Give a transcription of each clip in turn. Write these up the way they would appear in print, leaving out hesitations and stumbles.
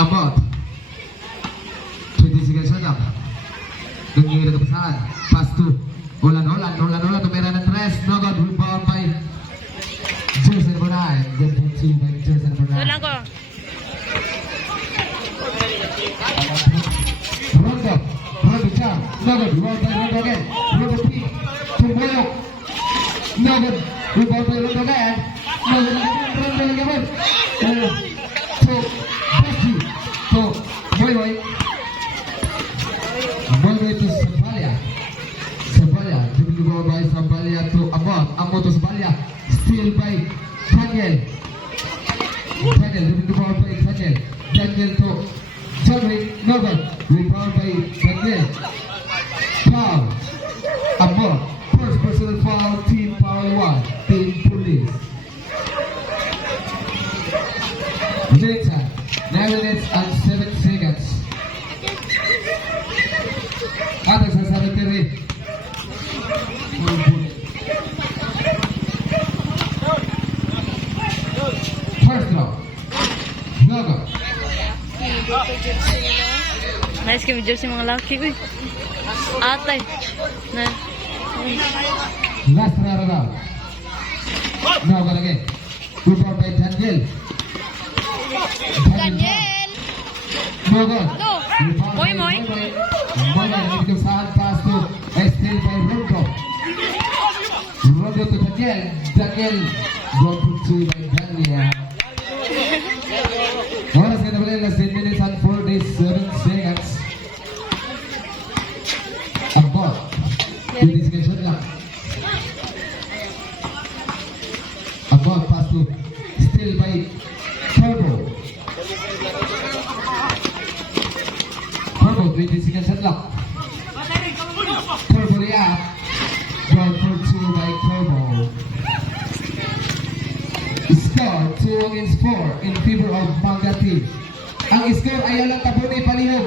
Abot. 20 seconds na. Tungi na kepesahan. Pass to Olan, tumira ng tres. No good. Rebound by jersey number 9. Good point 2 by jersey number 9. Tulang ko. Rondo jam. No good. Rebound by Rondo again. Rondo peak. Tumoyok. No good. Rebound by Rondo again. No good. Rondo again. To Besti. To Boy. Boy to Sampalia. Dribbling the ball by Sampalia to Amot to Sampalia. Steal by Daniel. Dribbling the ball by Daniel. Daniel to John-Wick. No good. Rebound by Daniel. Foul. Amot. First personal foul. Team foul 1. Team police. Remaining time 9 minutes and 7 seconds. At nagsasabi tiri. First draw. Logo. Nice kami jersey mga laki. Uy. Atay. Na. Last round. Now go again. Rebound by Daniel. Daniel. Logo. Ano? Moy. Moy nagkasahan pass to steal by Rondo. Rondo to Daniel. Daniel. Go to by Daniel. Oras ka na pala last 10 minutes and 47 seconds. Abot. 20 seconds shot lang. Abot pass to steal by Turbo. 20 seconds shot lang. Turbo react. Goal for 2 by Turbo. Score 2 against 4 in favor of Banga team. Ang score ay alang tapo ni Palihog.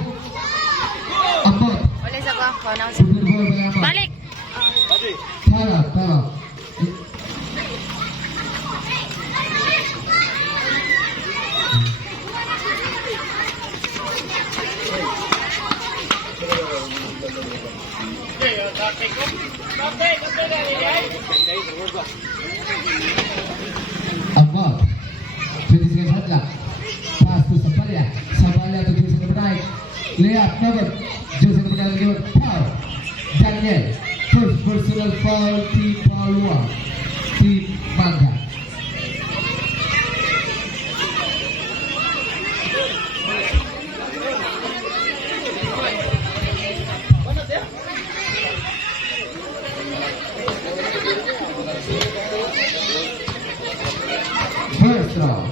Ambot. Wala sa ka. Super goal by Ambot. Balik. Tara. Ambot. 20 seconds shot lang. Pass to Sampalia. Sampalia to Jose number 9. Layup, no good. Jose number 9 give it. Foul. Daniel. First personal foul. Team foul 1. Team Banga. First round.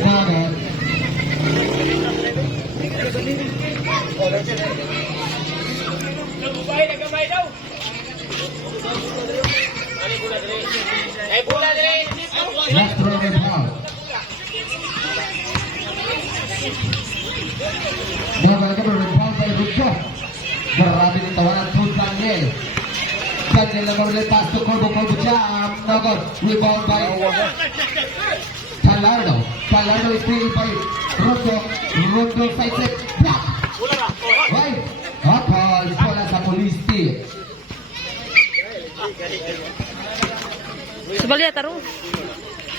Banga. Nagkamay daw. Ay, bola dire. Last round and foul. Banga ka foul by Ruto. Marami ng tawanan to Daniel. Daniel na maruli pass to Corbo jam. No good. Rebound by Talardo. Talardo is taken by Rondo. Rondo side step. Block. Right. Call. Bola sa police team. Sabalia taro.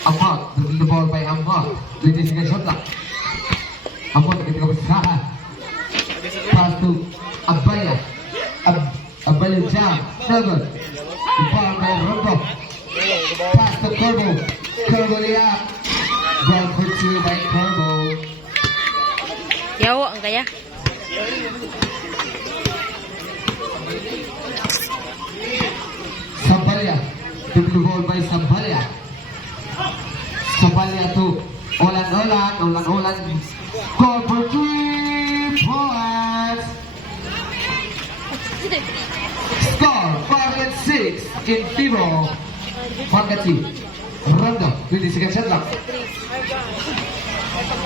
Amot. The ball by Amot. Ladies and shot lang. Amot ketika berusaha. Pass to Abaya. Abaya jam. No good. The ball by Rondo. Pass to Corbo. Corbo lihat. Goal for 2 by Corbo. Yawa ang kaya. Sampalia. The ball by Sampalia. Sampalia to Olan. Goal for 3 points. Score 5 and 6 in favor of Banga team. Rondo, 20 seconds shot lang.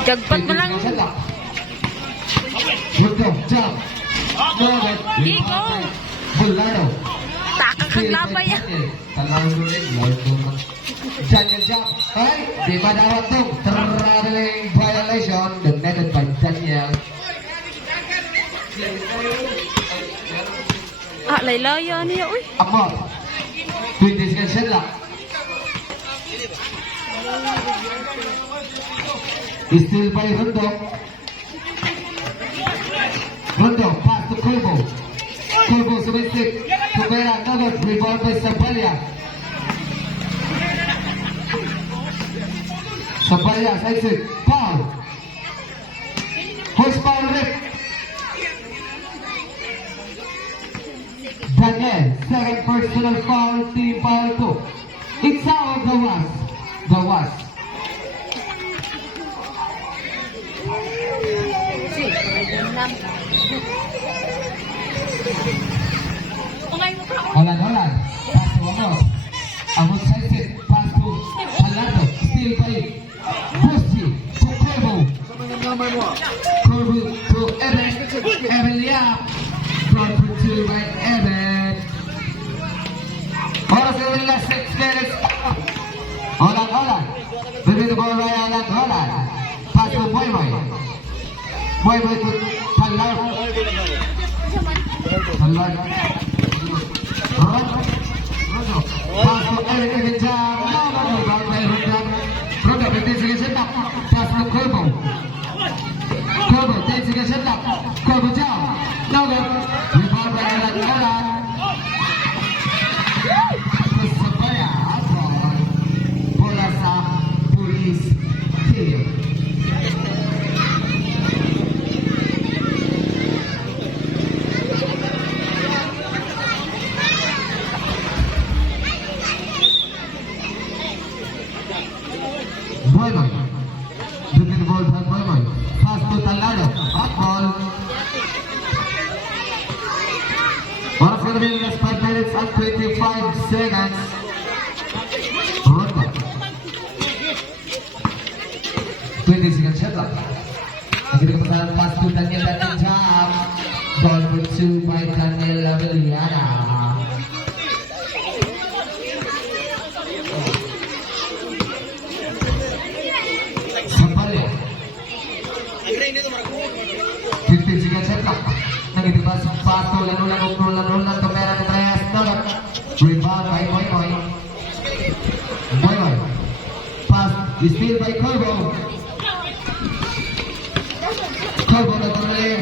Jagpat mo lang. Rondo, jump. No good. Gigo. Bulano. Taka kang labay ah. Talaro rin, Daniel jump. Ay, di ba dapat itong traveling violation committed by Daniel. Ah, laylaya niya, uy. Amor, 20 seconds shot lang. Still by Rondo. Rondo, pass to Corvo. Corvo, submit. Tubera, another rebound by Sampalia. Sampalia, side stick, foul. Horsepower rip. Daniel, second personal foul, team foul 2. It's out of the was. Holland. Pass to Amos. Amos side stick, pass to Alado. Still by Busti to Corvo. Corvo to Evan. Evan Liap. Brought for 2 by Evan. Oras na yung last 6 minutes. Holland. Bring the ball by Holland. Pass to Boy. Boy to Talar. Rondo. Pass to Evan Jam. Rebound by Rondo. 15 seconds shot clock. Pass to Corvo. 10 seconds shot clock. Corvo Jam. No good. Rebound by Holland. Sabaya. Bola sa Police Team. Boy. Looking the ball by Boy. Pass to Talado. Up ball. What's going to be in the 5 minutes and 25 seconds? Rondo. 20 seconds shot clock. Lagi kebetulan pass to Daniel jam. Ball for 2 by Daniel Laveliana. Sampalia. 15 seconds shot clock. Nagitibas pass to Lanulan to Pera de Tres. Rebound by Boy. Pass is steal by Corvo. Corvo na tuloy.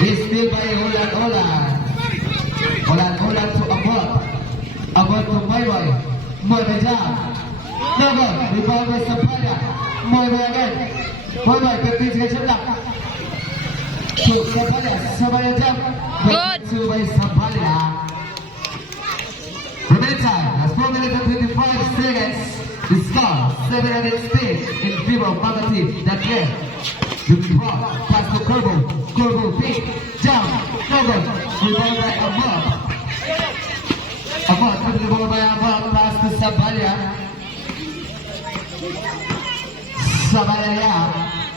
Is steal by Holland to Abot to Boy jam. No good. Rebound by Sampalia. Boy again. Boy 15 seconds shot clock. Sampalia jump. Good. 2 by Sampalia. Remaining time, that's 4 minutes and 25 seconds. The score, 7 speed in favor of other team. That game. Looking for pass to Corvo. Pick, jump, no good. Rebound by Amor. Put the ball by Amor. Pass to Sampalia. Sampalia.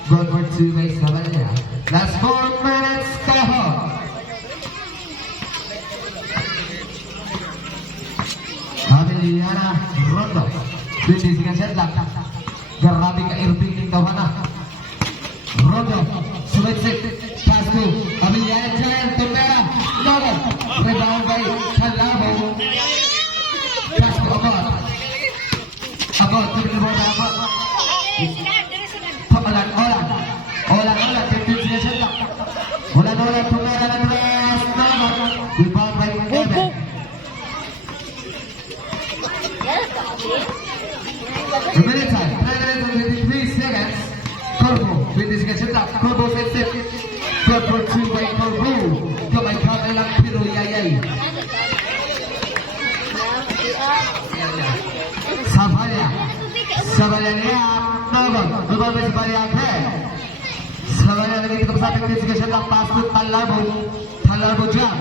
Brought for 2 by Sampalia. That's 4 minutes. Go. Laveliana Rondo. 20 seconds shot clock. Grabe ka Irving ng tawana. Rondo. Subit. Pass to Laveliana Giant to Pera. Logo. Rebound by Calabo. Pass to Abot. Put the ball by Abot. Holland. 15 seconds shot clock. Holland to Pera de Tres. Logo. Rebound by Evan. Remaining time, 9 minutes and 23 seconds. Corvo, 20 seconds shot clock. Corvo side step. Got for 2 by Corvo. Gamay ka lang Piro Yayay. Sampalia niya. Nogon. Rebound by Sampalia. Sampalia lagi kita pesat 15 seconds shot clock. Pass to Talabo jam.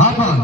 Hapon.